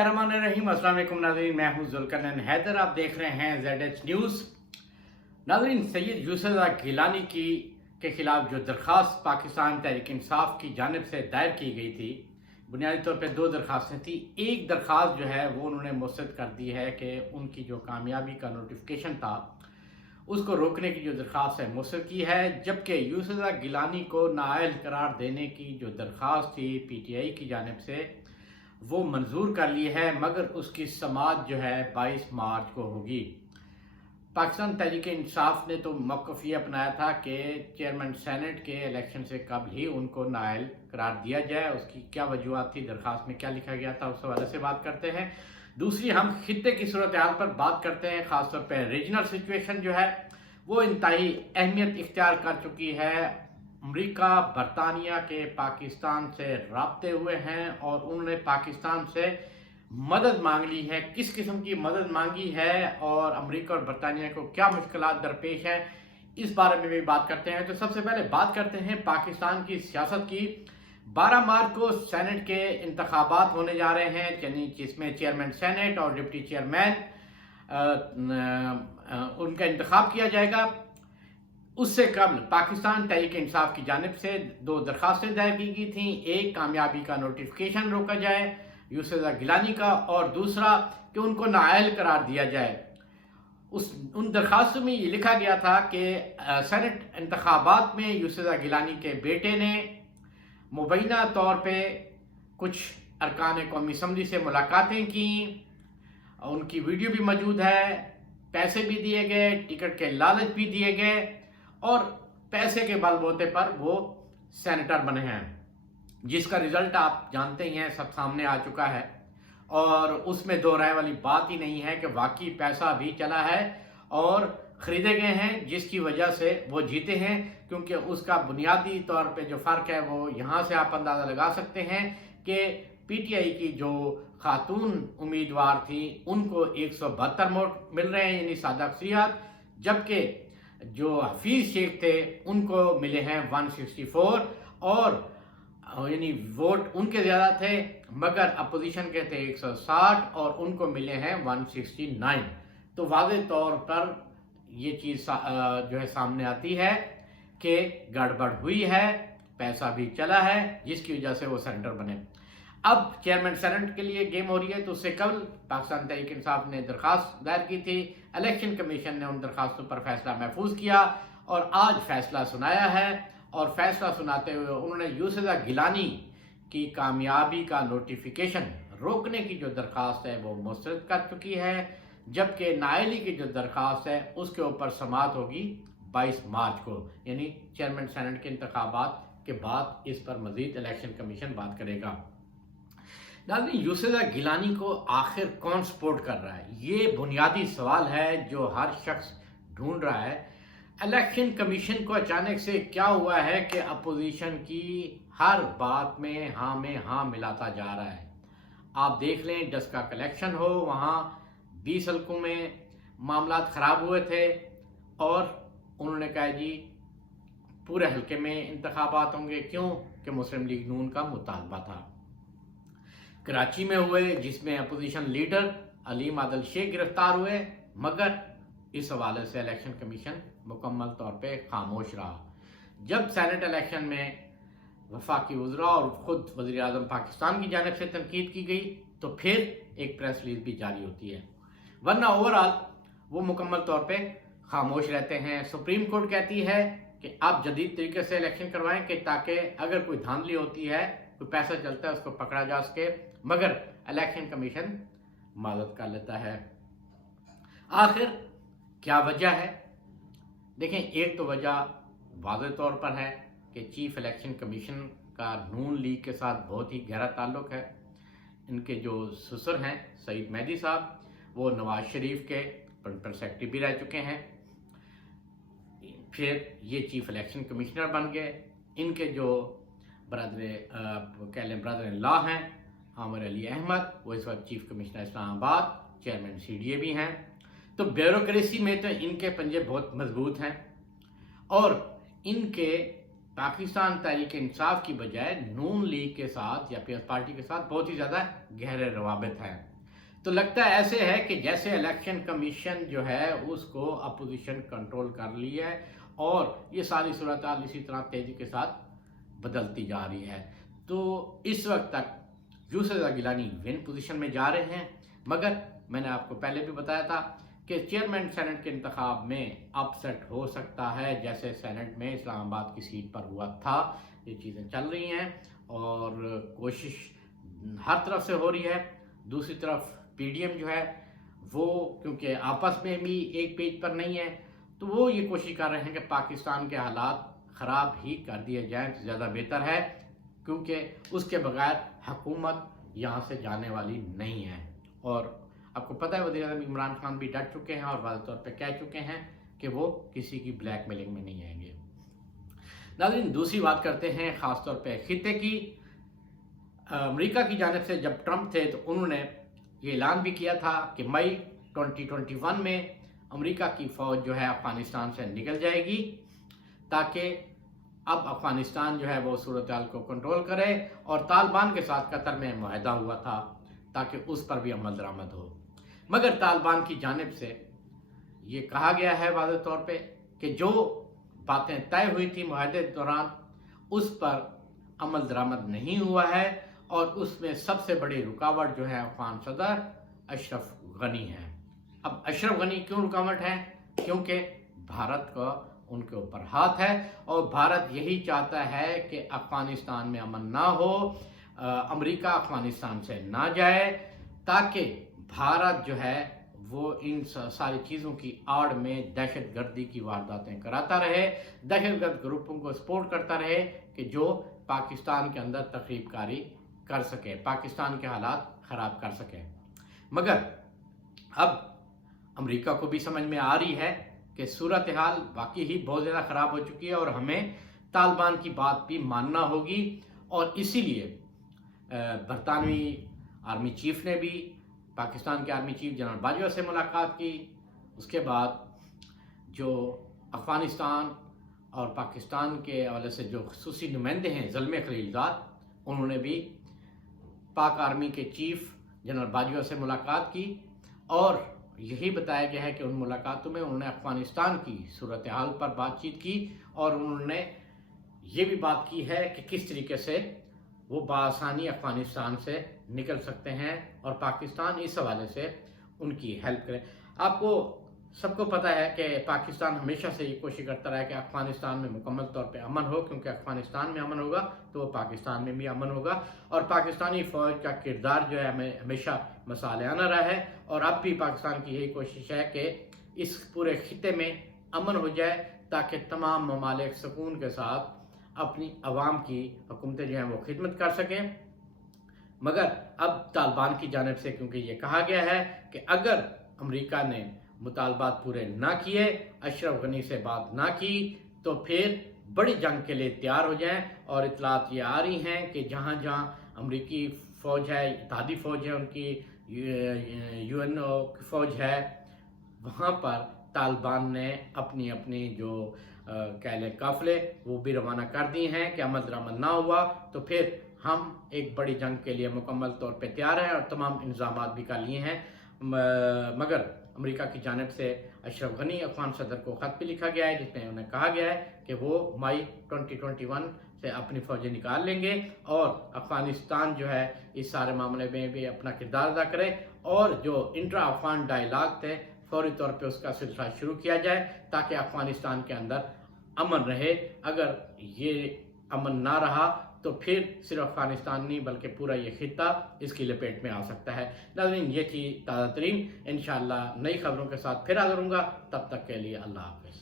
बिस्मिल्लाहिर्रहमानिर्रहीम। अस्सलाम वालेकुम नाज़रीन, मैं हूं ज़ुल्करनैन हैदर। आप देख रहे हैं ZH न्यूज़। नाज़रीन, सैयद यूसुफ गिलानी के खिलाफ जो दरख्वास्त पाकिस्तान तहरीक इंसाफ की जानिब से दायर की गई थी, बुनियादी तौर पर दो दरख्वास्तें थी। एक दरख्वास्त जो है वो उन्होंने मुस्तरद कर दी है कि उनकी जो कामयाबी का नोटिफिकेशन था उसको रोकने की जो दरख्वास्त है मुस्तरद की है, जबकि यूसुफ गिलानी को नाअहल करार देने की जो दरख्वास्त थी PTI की जानिब से वो मंजूर कर ली है, मगर उसकी समाअत जो है 22 मार्च को होगी। पाकिस्तान तहरीक इंसाफ ने तो मौक़िफ़ ये अपनाया था कि चेयरमैन सेनेट के इलेक्शन से कबल ही उनको नाअहल करार दिया जाए। उसकी क्या वजूहत थी, दरख्वास्त में क्या लिखा गया था, उस हवाले से बात करते हैं। दूसरी, हम खित्ते की सूरत हाल पर बात करते हैं। ख़ासतौर पर रीजनल सिचुएशन जो है वो इंतहाई अहमियत इख्तियार कर चुकी है। अमरीका बरतानिया के पाकिस्तान से राब्ते हुए हैं और उन्होंने पाकिस्तान से मदद मांग ली है। किस किस्म की मदद मांगी है और अमरीका और बरतानिया को क्या मुश्किलात दरपेश हैं, इस बारे में भी बात करते हैं। तो सबसे पहले बात करते हैं पाकिस्तान की सियासत की। 12 मार्च को सेनेट के इंतखाबात होने जा रहे हैं, यानी जिसमें चेयरमैन सेनेट और डिप्टी चेयरमैन उनका इंतखाब किया जाएगा। उससे कबल पाकिस्तान तहरीक इंसाफ की जानिब से दो दरख्वास्तें दायर की गई थी। एक, कामयाबी का नोटिफिकेशन रोका जाए यूसुफ गिलानी का, और दूसरा कि उनको नाअहल करार दिया जाए। उन दरख्वास्तों में ये लिखा गया था कि सेनेट इंतखाबात में यूसुफ गिलानी के बेटे ने मुबैना तौर पे कुछ अरकान कौमी असम्बली से मुलाकातें की, उनकी वीडियो भी मौजूद है, पैसे भी दिए गए, टिकट के लालच भी दिए गए और पैसे के बलबूते पर वो सेनेटर बने हैं, जिसका रिजल्ट आप जानते ही हैं, सब सामने आ चुका है। और उसमें दो राय वाली बात ही नहीं है कि वाकई पैसा भी चला है और ख़रीदे गए हैं, जिसकी वजह से वो जीते हैं। क्योंकि उसका बुनियादी तौर पे जो फ़र्क है वो यहाँ से आप अंदाज़ा लगा सकते हैं कि PTI की जो खातून उम्मीदवार थी उनको 172 वोट मिल रहे हैं, यानी सादा अक्सरियत, जबकि जो हफीज़ शेख थे उनको मिले हैं 164 और यानी वोट उनके ज़्यादा थे, मगर अपोजिशन के थे 160 और उनको मिले हैं 169। तो वाज़ेह तौर पर ये चीज़ जो है सामने आती है कि गड़बड़ हुई है, पैसा भी चला है, जिसकी वजह से वो सेनेटर बने। अब चेयरमैन सेनेट के लिए गेम हो रही है। तो उससे कबल पाकिस्तान तहरीक इंसाफ ने दरख्वास्त दायर की थी। इलेक्शन कमीशन ने उन दरख्वास्तों पर फैसला महफूज किया और आज फैसला सुनाया है। और फैसला सुनाते हुए उन्होंने यूसुफ गिलानी की कामयाबी का नोटिफिकेशन रोकने की जो दरख्वास्त है वो मुस्तरद कर चुकी है, जबकि नाअहली की जो दरख्वास्त है उसके ऊपर समाअत होगी 22 मार्च को, यानी चेयरमैन सेनेट के इंतखाबात के बाद इस पर मजीद इलेक्शन कमीशन बात करेगा। नाज़रीन, यूसुफ गिलानी को आखिर कौन सपोर्ट कर रहा है, ये बुनियादी सवाल है जो हर शख्स ढूंढ रहा है। इलेक्शन कमीशन को अचानक से क्या हुआ है कि अपोजिशन की हर बात में हाँ मिलाता जा रहा है। आप देख लें, डस्का कलेक्शन हो, वहाँ 20 हल्कों में मामला ख़राब हुए थे और उन्होंने कहा जी पूरे हल्के में इंतखाबात होंगे, क्यों कि मुस्लिम लीग नून का मुतालबा था। कराची में हुए, जिसमें अपोजिशन लीडर अलीम आदिल शेख गिरफ्तार हुए, मगर इस हवाले से इलेक्शन कमीशन मुकम्मल तौर पे खामोश रहा। जब सेनेट इलेक्शन में वफाकी वज़रा और ख़ुद वज़ीर आज़म पाकिस्तान की जानिब से तनकीद की गई तो फिर एक प्रेस रिलीज भी जारी होती है, वरना ओवरऑल वो मुकम्मल तौर पे खामोश रहते हैं। सुप्रीम कोर्ट कहती है कि आप जदीद तरीके से इलेक्शन करवाएं कि ताकि अगर कोई धांधली होती है, कोई पैसा चलता है, उसको पकड़ा जा सके, मगर इलेक्शन कमीशन मदद कर लेता है। आखिर क्या वजह है? देखें, एक तो वजह वाज़ेह तौर पर है कि चीफ इलेक्शन कमीशन का नून लीग के साथ बहुत ही गहरा ताल्लुक़ है। इनके जो ससुर हैं सईद मेहदी साहब, वो नवाज शरीफ के प्रिंसिपल सेक्रेटरी भी रह चुके हैं, फिर ये चीफ इलेक्शन कमिश्नर बन गए। इनके जो ब्रदर इन लॉ हैं आमिर अली अहमद, वो इस वक्त chief commissioner Islamabad, chairman CDA भी हैं। तो ब्यूरोक्रेसी में तो इनके पंजे बहुत मजबूत हैं और इनके पाकिस्तान तहरीक इंसाफ की बजाय नून लीग के साथ या पीपल्स पार्टी के साथ बहुत ही ज़्यादा गहरे रवाबित हैं। تو لگتا ہے ایسے ہے کہ جیسے الیکشن کمیشن جو ہے اس کو اپوزیشن کنٹرول کر لی ہے اور یہ ساری صورتحال اسی طرح تیزی کے ساتھ بدلتی جا رہی ہے۔ تو اس وقت تک یوسف رضا گیلانی ون پوزیشن میں جا رہے ہیں، مگر میں نے آپ کو پہلے بھی بتایا تھا کہ چیئرمین سینٹ کے انتخاب میں اپ سیٹ ہو سکتا ہے، جیسے سینٹ میں اسلام آباد کی سیٹ پر ہوا تھا۔ یہ چیزیں چل رہی ہیں اور کوشش ہر طرف سے ہو رہی ہے۔ دوسری طرف پی ڈی ایم جو ہے وہ کیونکہ آپس میں بھی ایک پیج پر نہیں ہے، تو وہ یہ کوشش کر رہے ہیں کہ پاکستان کے حالات خراب ہی کر دیے جائیں تو زیادہ بہتر ہے، کیونکہ اس کے بغیر حکومت یہاں سے جانے والی نہیں ہے۔ اور آپ کو پتہ ہے وزیر اعظم عمران خان بھی ڈٹ چکے ہیں اور واضح طور پہ کہہ چکے ہیں کہ وہ کسی کی بلیک میلنگ میں نہیں آئیں گے۔ ناظرین، دوسری بات کرتے ہیں خاص طور پہ خطے کی۔ امریکہ کی جانب سے جب ٹرمپ تھے تو انہوں نے یہ اعلان بھی کیا تھا کہ مئی 2021 میں امریکہ کی فوج جو ہے افغانستان سے نکل جائے گی، تاکہ اب افغانستان جو ہے وہ صورتحال کو کنٹرول کرے، اور طالبان کے ساتھ قطر میں معاہدہ ہوا تھا تاکہ اس پر بھی عمل درآمد ہو۔ مگر طالبان کی جانب سے یہ کہا گیا ہے واضح طور پہ کہ جو باتیں طے ہوئی تھی معاہدے دوران اس پر عمل درآمد نہیں ہوا ہے، اور اس میں سب سے بڑی رکاوٹ جو ہے افغان صدر اشرف غنی ہے۔ اب اشرف غنی کیوں رکاوٹ ہے؟ کیونکہ بھارت کا ان کے اوپر ہاتھ ہے، اور بھارت یہی چاہتا ہے کہ افغانستان میں امن نہ ہو، امریکہ افغانستان سے نہ جائے، تاکہ بھارت جو ہے وہ ان ساری چیزوں کی آڑ میں دہشت گردی کی وارداتیں کراتا رہے، دہشت گرد گروپوں کو سپورٹ کرتا رہے کہ جو پاکستان کے اندر تخریب کاری کر سکے، پاکستان کے حالات خراب کر سکے۔ مگر اب امریکہ کو بھی سمجھ میں آ رہی ہے کہ صورتحال واقعی ہی بہت زیادہ خراب ہو چکی ہے اور ہمیں طالبان کی بات بھی ماننا ہوگی، اور اسی لیے برطانوی آرمی چیف نے بھی پاکستان کے آرمی چیف جنرل باجوہ سے ملاقات کی۔ اس کے بعد جو افغانستان اور پاکستان کے حوالے سے جو خصوصی نمائندے ہیں زلمے خلیلزاد، انہوں نے بھی پاک آرمی کے چیف جنرل باجوہ سے ملاقات کی، اور یہی بتایا گیا ہے کہ ان ملاقاتوں میں انہوں نے افغانستان کی صورتحال پر بات چیت کی، اور انہوں نے یہ بھی بات کی ہے کہ کس طریقے سے وہ بآسانی افغانستان سے نکل سکتے ہیں اور پاکستان اس حوالے سے ان کی ہیلپ کرے۔ آپ کو سب کو پتہ ہے کہ پاکستان ہمیشہ سے یہ کوشش کرتا رہا ہے کہ افغانستان میں مکمل طور پہ امن ہو، کیونکہ افغانستان میں امن ہوگا تو وہ پاکستان میں بھی امن ہوگا، اور پاکستانی فوج کا کردار جو ہے ہمیشہ مثالیانہ رہا ہے، اور اب بھی پاکستان کی یہی کوشش ہے کہ اس پورے خطے میں امن ہو جائے تاکہ تمام ممالک سکون کے ساتھ اپنی عوام کی حکومتیں جو ہیں وہ خدمت کر سکیں۔ مگر اب طالبان کی جانب سے کیونکہ یہ کہا گیا ہے کہ اگر امریکہ نے مطالبات پورے نہ کیے، اشرف غنی سے بات نہ کی، تو پھر بڑی جنگ کے لیے تیار ہو جائیں، اور اطلاعات یہ آ رہی ہیں کہ جہاں جہاں امریکی فوج ہے، اتحادی فوج ہے، ان کی یو این او کی فوج ہے، وہاں پر طالبان نے اپنی اپنی جو کہہ لیں قافلے وہ بھی روانہ کر دی ہیں کہ عمل درآمد نہ ہوا تو پھر ہم ایک بڑی جنگ کے لیے مکمل طور پہ تیار ہیں، اور تمام انتظامات بھی کر لیے ہیں۔ مگر امریکہ کی جانب سے اشرف غنی افغان صدر کو خط بھی لکھا گیا ہے جس میں انہیں کہا گیا ہے کہ وہ مئی 2021 سے اپنی فوجیں نکال لیں گے، اور افغانستان جو ہے اس سارے معاملے میں بھی اپنا کردار ادا کرے، اور جو انٹرا افغان ڈائیلاگ تھے فوری طور پہ اس کا سلسلہ شروع کیا جائے تاکہ افغانستان کے اندر امن رہے۔ اگر یہ امن نہ رہا تو پھر صرف افغانستان نہیں بلکہ پورا یہ خطہ اس کی لپیٹ میں آ سکتا ہے۔ ناظرین، یہ تھی تازہ ترین، انشاءاللہ نئی خبروں کے ساتھ پھر حاضر ہوں گا، تب تک کے لیے اللہ حافظ۔